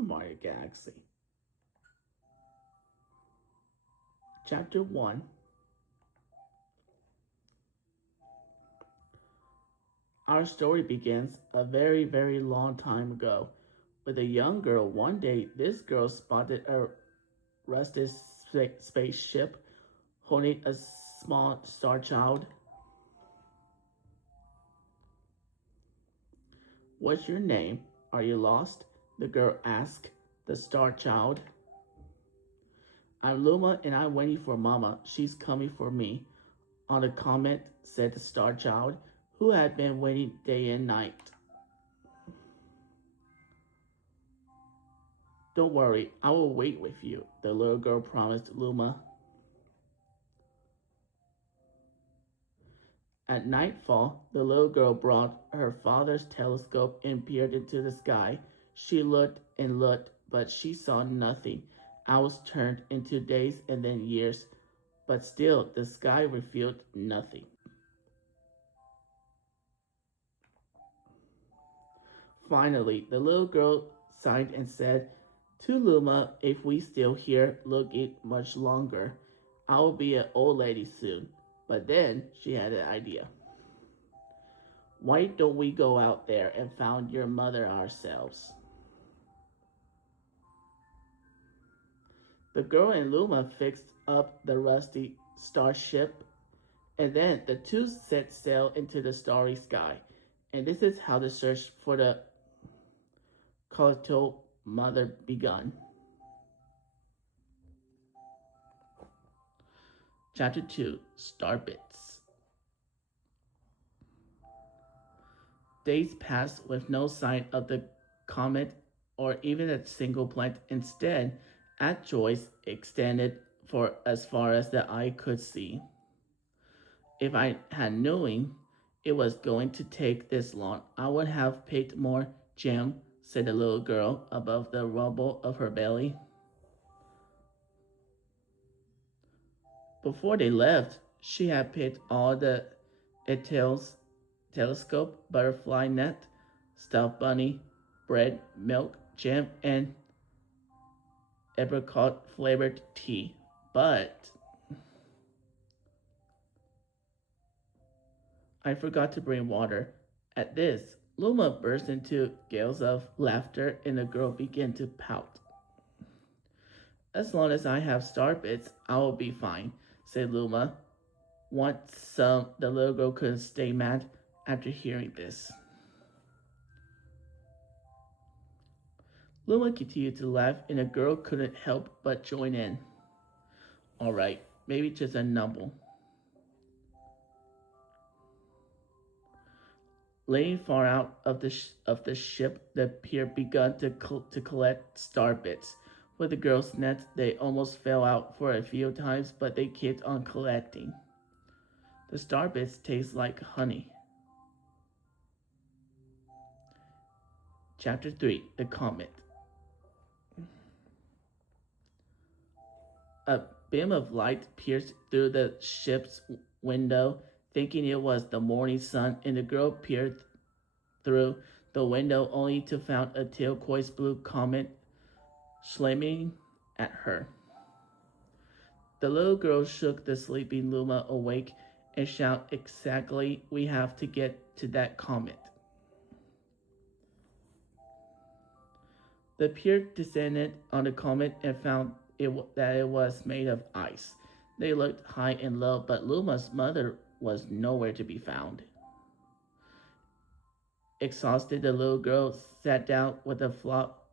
Super Mario Galaxy. Chapter 1. Our story begins a very, very long time ago with a young girl. One day, this girl spotted a rusted spaceship holding a small star child. What's your name? Are you lost? The girl asked the star child. I'm Luma and I'm waiting for Mama. She's coming for me. On a comet, said the star child, who had been waiting day and night. Don't worry, I will wait with you, the little girl promised Luma. At nightfall, the little girl brought her father's telescope and peered into the sky. She looked and looked, but she saw nothing. Hours turned into days and then years, but still the sky revealed nothing. Finally, the little girl sighed and said to Luma, if we still here look it much longer, I will be an old lady soon. But then she had an idea. Why don't we go out there and find your mother ourselves? The girl and Luma fixed up the rusty starship, and then the two set sail into the starry sky. And this is how the search for the Colito mother begun. Chapter 2, Starbits. Days passed with no sign of the comet or even a single planet. Instead, asteroids extended for as far as the eye could see. If I had known it was going to take this long, I would have picked more gem, said the little girl above the rumble of her belly. Before they left, she had picked all the details: telescope, butterfly net, stuffed bunny, bread, milk, jam, and apricot flavored tea. But I forgot to bring water. At this, Luma burst into gales of laughter and the girl began to pout. As long as I have star bits, I will be fine, said Luma. Want some? The little girl couldn't stay mad after hearing this. Luma continued to laugh and the girl couldn't help but join in. All right, maybe just a nubble. Laying far out of the ship, the pier began to collect star bits. With the girl's net, they almost fell out for a few times, but they kept on collecting. The star bits taste like honey. Chapter 3, The Comet. A beam of light pierced through the ship's window, thinking it was the morning sun, and the girl peered through the window only to find a turquoise blue comet slamming at her. The little girl shook the sleeping Luma awake and shouted, exactly, we have to get to that comet. The pier descended on the comet and found that it was made of ice. They looked high and low, but Luma's mother was nowhere to be found. Exhausted, the little girl sat down with a flop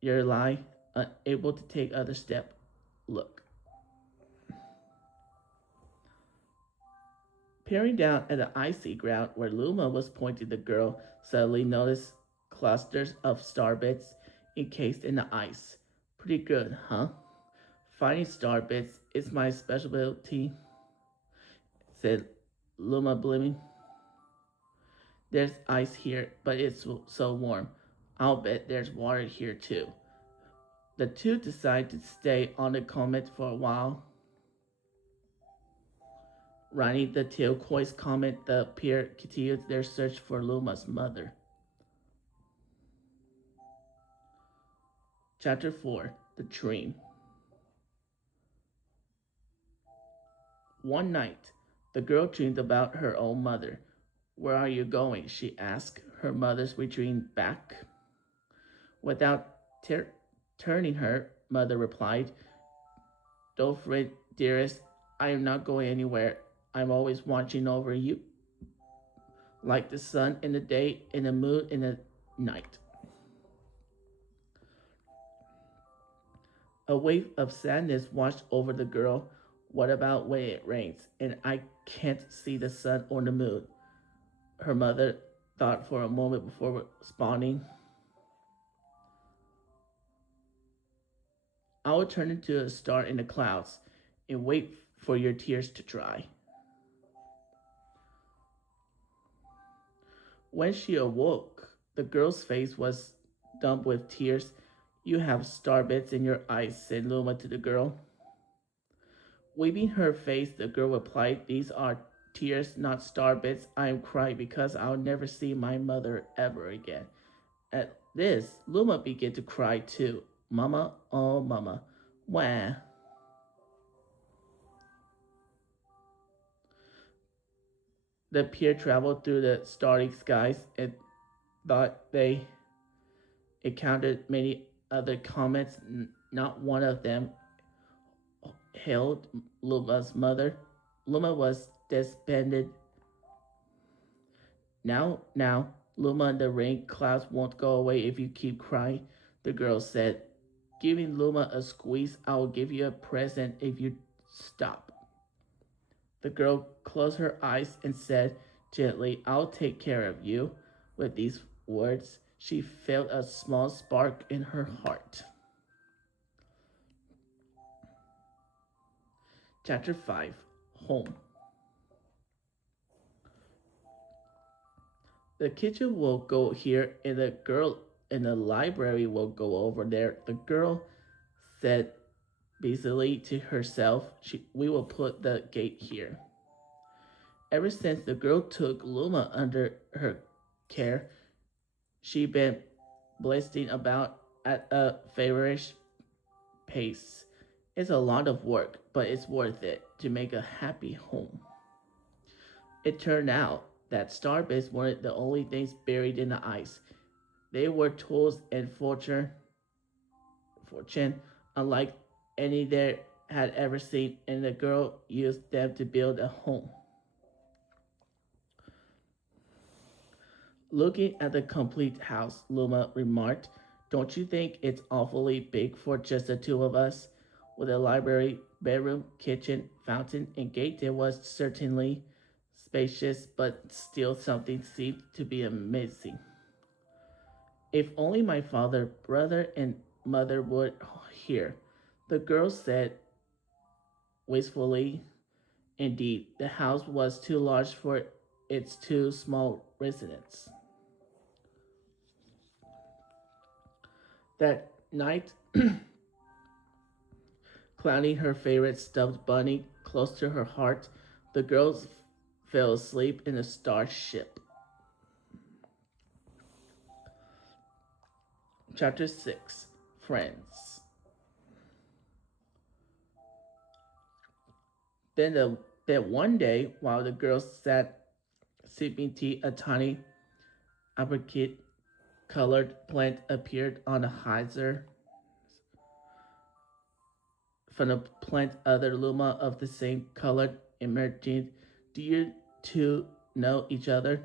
your lie, unable to take other step. Look. Peering down at the icy ground where Luma was pointing, the girl suddenly noticed clusters of star bits encased in the ice. Pretty good, huh? Finding star bits is my specialty, said Luma, blooming. There's ice here, but it's so warm. I'll bet there's water here too. The two decided to stay on the comet for a while. Riding the turquoise comet, the pair continued their search for Luma's mother. Chapter 4. The Dream. One night, the girl dreamed about her own mother. Where are you going? She asked. Her mother's retreating back. Without turning, her mother replied, don't fret, dearest. I am not going anywhere. I'm always watching over you, like the sun in the day and the moon in the night. A wave of sadness washed over the girl. What about when it rains and I can't see the sun or the moon? Her mother thought for a moment before responding. I will turn into a star in the clouds and wait for your tears to dry. When she awoke, the girl's face was dumb with tears. You have star bits in your eyes, said Luma to the girl. Waving her face, the girl replied, these are tears, not star bits. I am crying because I'll never see my mother ever again. At this, Luma began to cry too. Mama, oh mama, wah. The pair traveled through the starry skies and thought they encountered many other comets. Not one of them hailed Luma's mother. Luma was disbanded. Now, Luma, the rain clouds won't go away if you keep crying, the girl said. Giving Luma a squeeze, I will give you a present if you stop. The girl closed her eyes and said gently, I'll take care of you. With these words, she felt a small spark in her heart. Chapter 5. Home. The kitchen will go here and the girl in the library will go over there. The girl said busily to herself, we will put the gate here. Ever since the girl took Luma under her care, she'd been blasting about at a feverish pace. It's a lot of work, but it's worth it to make a happy home. It turned out that starbits weren't the only things buried in the ice. They were tools and fortune unlike any they had ever seen, and the girl used them to build a home. Looking at the complete house, Luma remarked, don't you think it's awfully big for just the two of us? With a library, bedroom, kitchen, fountain, and gate, it was certainly spacious, but still something seemed to be missing. If only my father, brother, and mother would hear, the girl said wistfully. Indeed, the house was too large for its two small residents. That night, clowning her favorite stuffed bunny close to her heart, the girls fell asleep in a starship. Chapter 6. Friends. Then one day, while the girls sat sipping tea, a tiny apricot colored plant appeared on a hyzer. From the plant, other Luma of the same color emerged. Do you two know each other?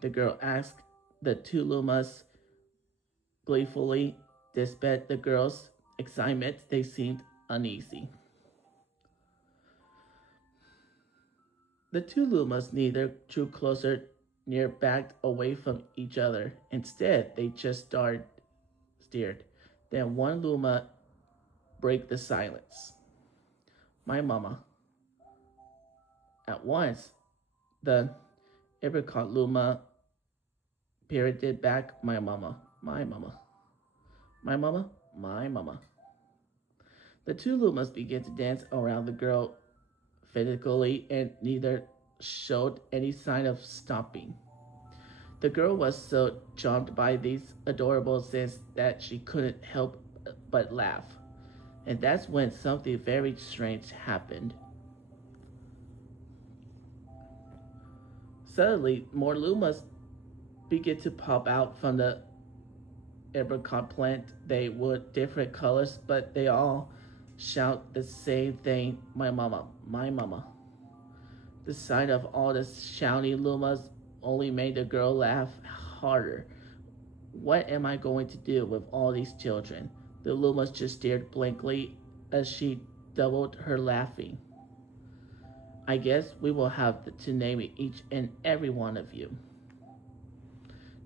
The girl asked. The two Lumas gleefully despite the girl's excitement. They seemed uneasy. The two Lumas neither drew closer nor backed away from each other. Instead, they just stared. Then one Luma broke the silence. My mama. At once, the apricot Luma parroted back, my mama, my mama, my mama, my mama. The two Lumas began to dance around the girl physically, and neither showed any sign of stopping. The girl was so charmed by these adorable scenes that she couldn't help but laugh. And that's when something very strange happened. Suddenly, more lumas began to pop out from the apricot plant. They were different colors, but they all shout the same thing: my mama, my mama. The sight of all the shouting lumas only made the girl laugh harder. What am I going to do with all these children? The lumas just stared blankly as she doubled her laughing. I guess we will have to name each and every one of you.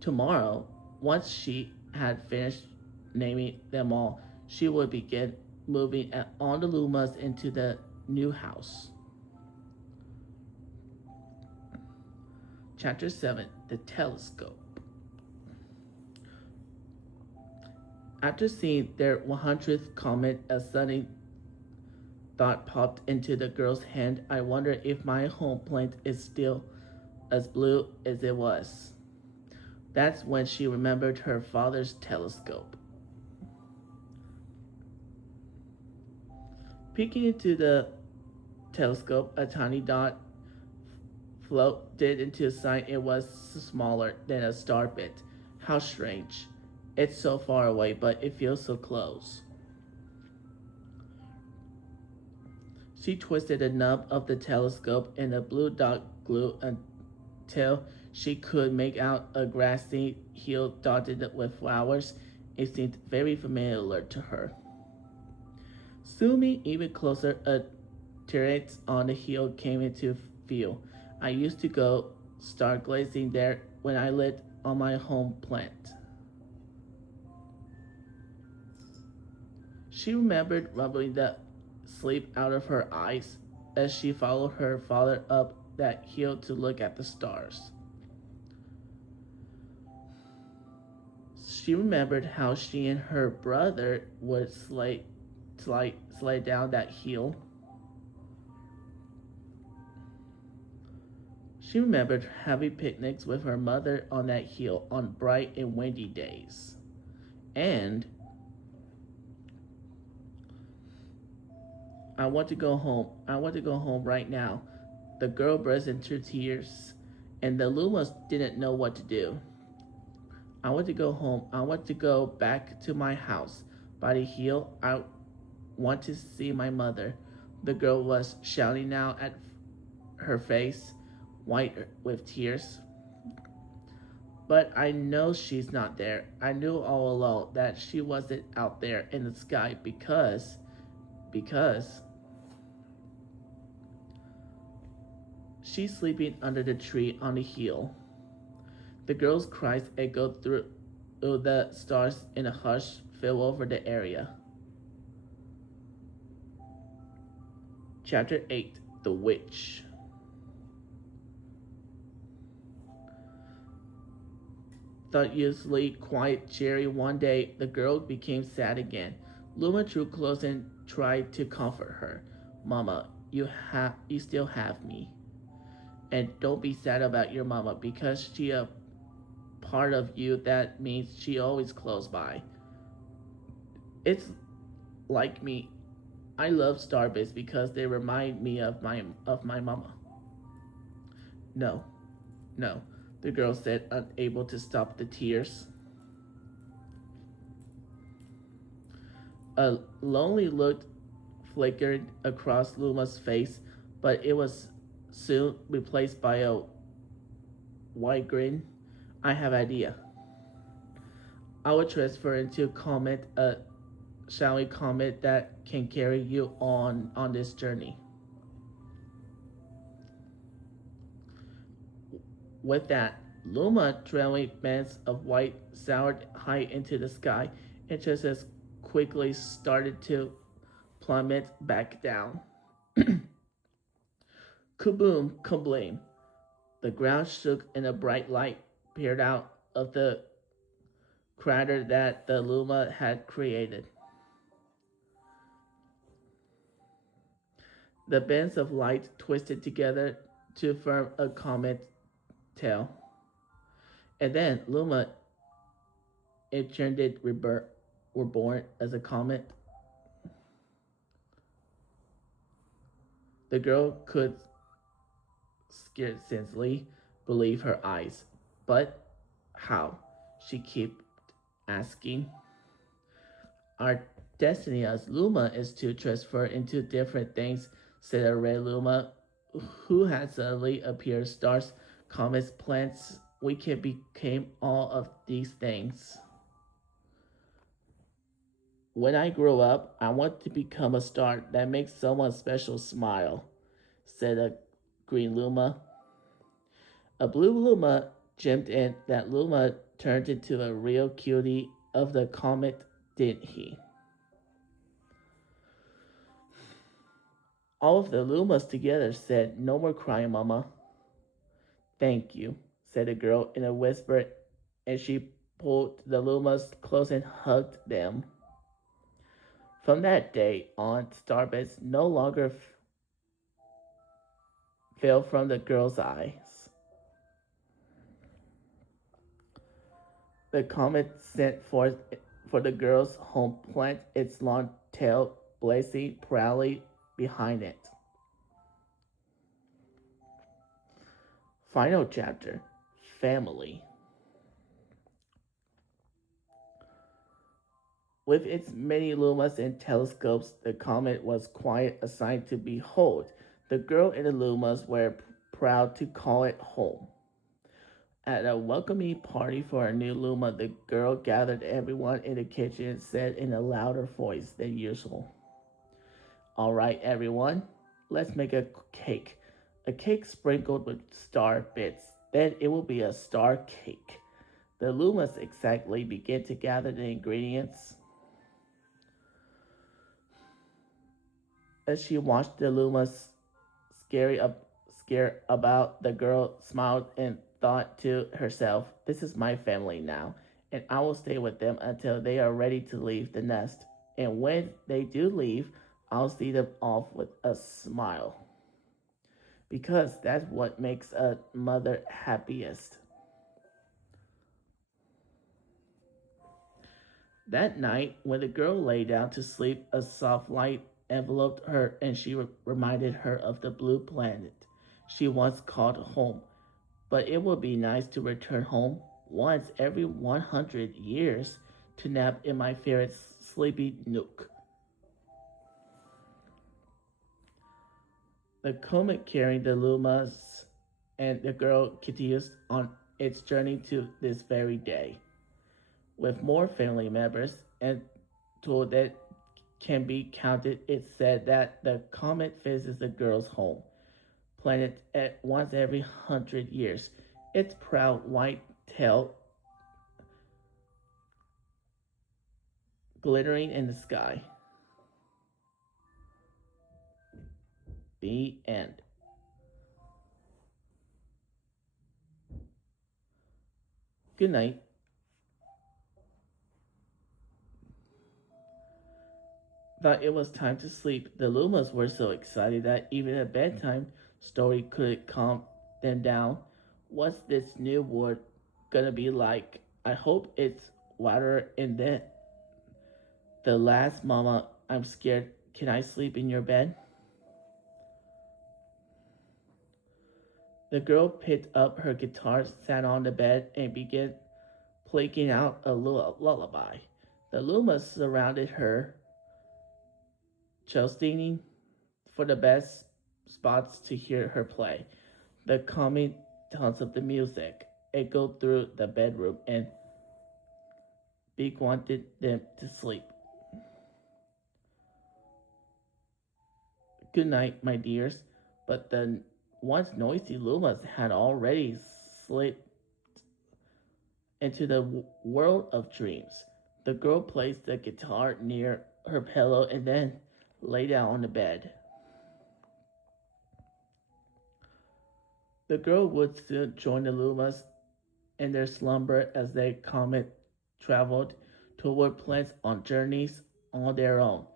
Tomorrow, once she had finished naming them all, she would begin moving all the lumas into the new house. Chapter 7: The Telescope. After seeing their 100th comet, a sudden thought popped into the girl's head. I wonder if my home planet is still as blue as it was. That's when she remembered her father's telescope. Peeking into the telescope, a tiny dot floated into sight. It was smaller than a star bit. How strange. It's so far away, but it feels so close. She twisted the knob of the telescope and the blue dot grew until she could make out a grassy hill dotted with flowers. It seemed very familiar to her. Zooming even closer, a turret on the hill came into view. I used to go stargazing there when I lived on my home planet. She remembered rubbing the sleep out of her eyes as she followed her father up that hill to look at the stars. She remembered how she and her brother would slide down that hill. She remembered having picnics with her mother on that hill on bright and windy days. And I want to go home. I want to go home right now. The girl burst into tears, and the Lumas didn't know what to do. I want to go home. I want to go back to my house by the hill. I want to see my mother. The girl was shouting now at her face, white with tears. But I know she's not there. I knew all along that she wasn't out there in the sky because she's sleeping under the tree on the hill. The girl's cries echoed through the stars and a hush fell over the area. Chapter 8: The Witch. Thought usually quiet, cheery, one day the girl became sad again. Luma drew close and tried to comfort her. Mama, you still have me. And don't be sad about your mama because she a part of you. That means she always close by. It's like me. I love starbits because they remind me of my mama. No, no, the girl said, unable to stop the tears. A lonely look flickered across Luma's face, but it was soon replaced by a wide grin. I have idea. I will transfer into Comet, a shadowy comet that can carry you on this journey. With that, Luma trailing bands of white soared high into the sky and just as quickly started to plummet back down. Kaboom, kablam. The ground shook and a bright light peered out of the crater that the Luma had created. The bands of light twisted together to form a comet tail. And then Luma entered rebirth. were born as a comet. The girl could scarcely believe her eyes. But how? She kept asking. Our destiny as Luma is to transfer into different things, said a red Luma who had suddenly appeared stars, comets, plants. We can become all of these things. When I grow up, I want to become a star that makes someone special smile, said a green Luma. A blue Luma jumped in. That Luma turned into a real cutie of the comet, didn't he? All of the Lumas together said, "No more crying, Mama." "Thank you," said the girl in a whisper, and she pulled the Lumas close and hugged them. From that day on, starbits no longer fell from the girl's eyes. The comet sent forth for the girl's home plant its long tail blazing proudly behind it. Final chapter: Family. With its many lumas and telescopes, the comet was quite a sight to behold. The girl and the lumas were proud to call it home. At a welcoming party for a new luma, the girl gathered everyone in the kitchen and said in a louder voice than usual, "All right, everyone, let's make a cake. A cake sprinkled with star bits. Then it will be a star cake." The lumas exactly began to gather the ingredients. As she watched the Lumas scare about, the girl smiled and thought to herself, "This is my family now, and I will stay with them until they are ready to leave the nest. And when they do leave, I'll see them off with a smile. Because that's what makes a mother happiest." That night, when the girl lay down to sleep, a soft light enveloped her and she reminded her of the blue planet she once called home. But it would be nice to return home once every 100 years to nap in my favorite sleepy nook. The comet carrying the Lumas and the girl continues on its journey to this very day, with more family members and told that can be counted. It said that the comet visits the girl's home planet at once every 100 years. Its proud white tail glittering in the sky. The end. Good night. Thought it was time to sleep. The Lumas were so excited that even a bedtime story couldn't calm them down. What's this new world gonna be like? I hope it's water in the last mama. I'm scared. Can I sleep in your bed? The girl picked up her guitar, sat on the bed, and began playing out a lullaby. The Lumas surrounded her, choosing for the best spots to hear her play. The calming tones of the music echoed through the bedroom, and Beak wanted them to sleep. "Good night, my dears." But the once noisy Lumas had already slipped into the world of dreams. The girl placed the guitar near her pillow and then lay down on the bed. The girl would soon join the Lumas in their slumber as the comet traveled toward planets on journeys on their own.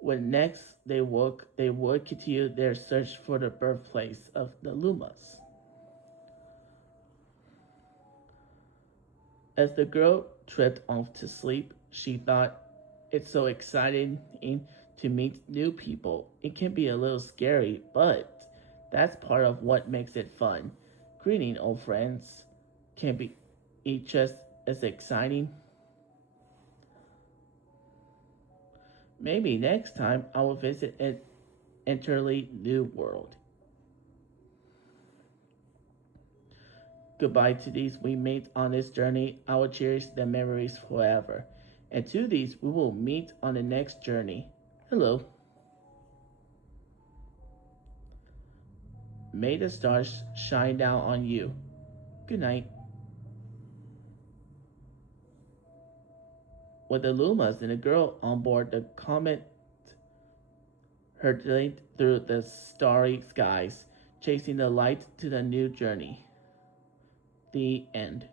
When next they woke, they would continue their search for the birthplace of the Lumas. As the girl tripped off to sleep, she thought It's so exciting to meet new people. It can be a little scary, but that's part of what makes it fun. Greeting old friends can be just as exciting. Maybe next time I will visit an entirely new world. Goodbye to these we meet on this journey. I will cherish the memories forever. And to these we will meet on the next journey. Hello. May the stars shine down on you. Good night. With the Lumas and the girl on board the comet hurtling through the starry skies, chasing the light to the new journey. The end.